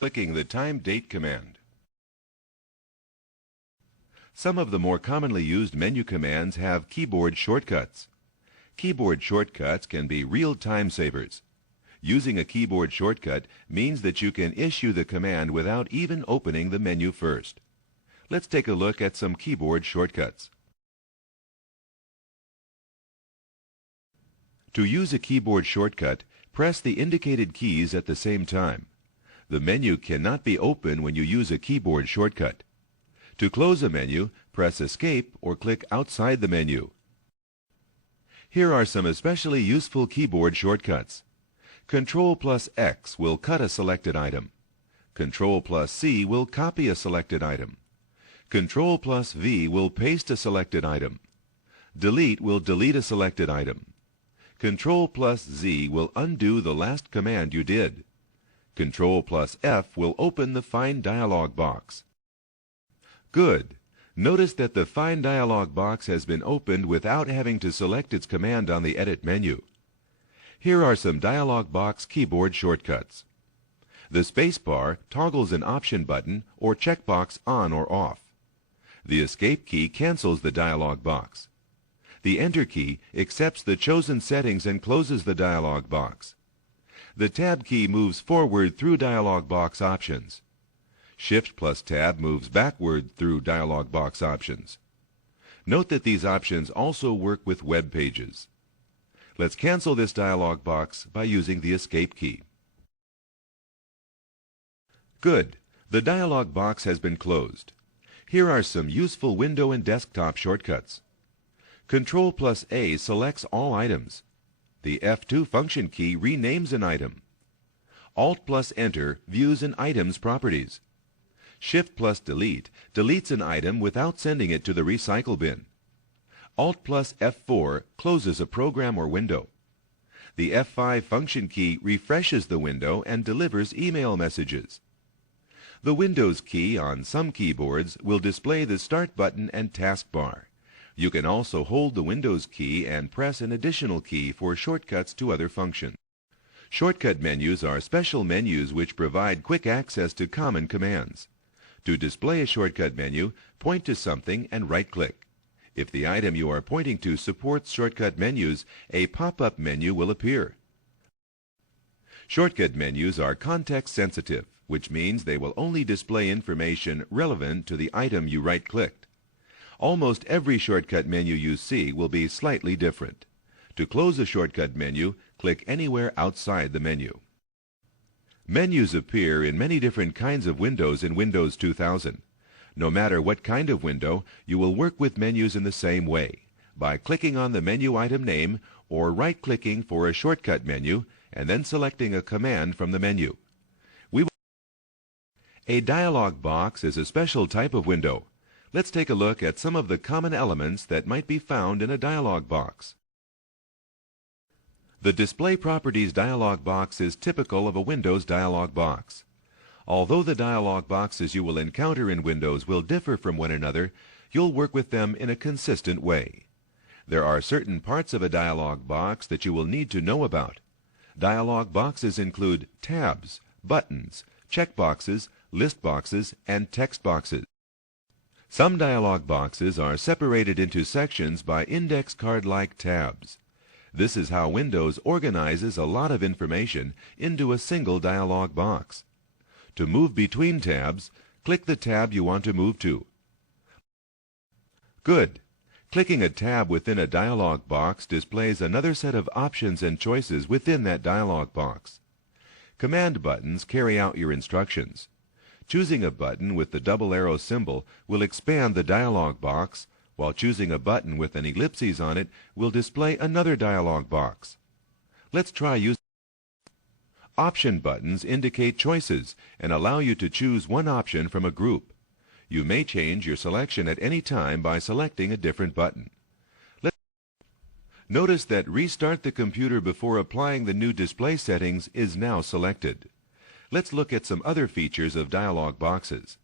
Clicking the time-date command. Some of the more commonly used menu commands have keyboard shortcuts. Keyboard shortcuts can be real time savers. Using a keyboard shortcut means that you can issue the command without even opening the menu first. Let's take a look at some keyboard shortcuts. To use a keyboard shortcut, press the indicated keys at the same time. The menu cannot be opened when you use a keyboard shortcut. To close a menu, press Escape or click outside the menu. Here are some especially useful keyboard shortcuts. Ctrl+X will cut a selected item. Ctrl+C will copy a selected item. Ctrl+V will paste a selected item. Delete will delete a selected item. Ctrl+Z will undo the last command you did. Ctrl+F will open the Find dialog box. Good. Notice that the Find dialog box has been opened without having to select its command on the Edit menu. Here are some dialog box keyboard shortcuts. The spacebar toggles an option button or checkbox on or off. The Escape key cancels the dialog box. The Enter key accepts the chosen settings and closes the dialog box. The Tab key moves forward through dialog box options. Shift+Tab moves backward through dialog box options. Note that these options also work with web pages. Let's cancel this dialog box by using the Escape key. Good. The dialog box has been closed. Here are some useful window and desktop shortcuts. Ctrl+A selects all items. The F2 function key renames an item. Alt+Enter views an item's properties. Shift+Delete deletes an item without sending it to the recycle bin. Alt+F4 closes a program or window. The F5 function key refreshes the window and delivers email messages. The Windows key on some keyboards will display the Start button and taskbar. You can also hold the Windows key and press an additional key for shortcuts to other functions. Shortcut menus are special menus which provide quick access to common commands. To display a shortcut menu, point to something and right-click. If the item you are pointing to supports shortcut menus, a pop-up menu will appear. Shortcut menus are context-sensitive, which means they will only display information relevant to the item you right-clicked. Almost every shortcut menu you see will be slightly different. To close a shortcut menu, click anywhere outside the menu. Menus appear in many different kinds of windows in Windows 2000. No matter what kind of window, you will work with menus in the same way, by clicking on the menu item name or right-clicking for a shortcut menu and then selecting a command from the menu. A dialog box is a special type of window. Let's take a look at some of the common elements that might be found in a dialog box. The Display Properties dialog box is typical of a Windows dialog box. Although the dialog boxes you will encounter in Windows will differ from one another, you'll work with them in a consistent way. There are certain parts of a dialog box that you will need to know about. Dialog boxes include tabs, buttons, checkboxes, list boxes, and text boxes. Some dialog boxes are separated into sections by index card-like tabs. This is how Windows organizes a lot of information into a single dialog box. To move between tabs, click the tab you want to move to. Good. Clicking a tab within a dialog box displays another set of options and choices within that dialog box. Command buttons carry out your instructions. Choosing a button with the double arrow symbol will expand the dialog box, while choosing a button with an ellipses on it will display another dialog box. Let's try using option buttons indicate choices and allow you to choose one option from a group. You may change your selection at any time by selecting a different button. Notice that Restart the computer before applying the new display settings is now selected. Let's look at some other features of dialog boxes.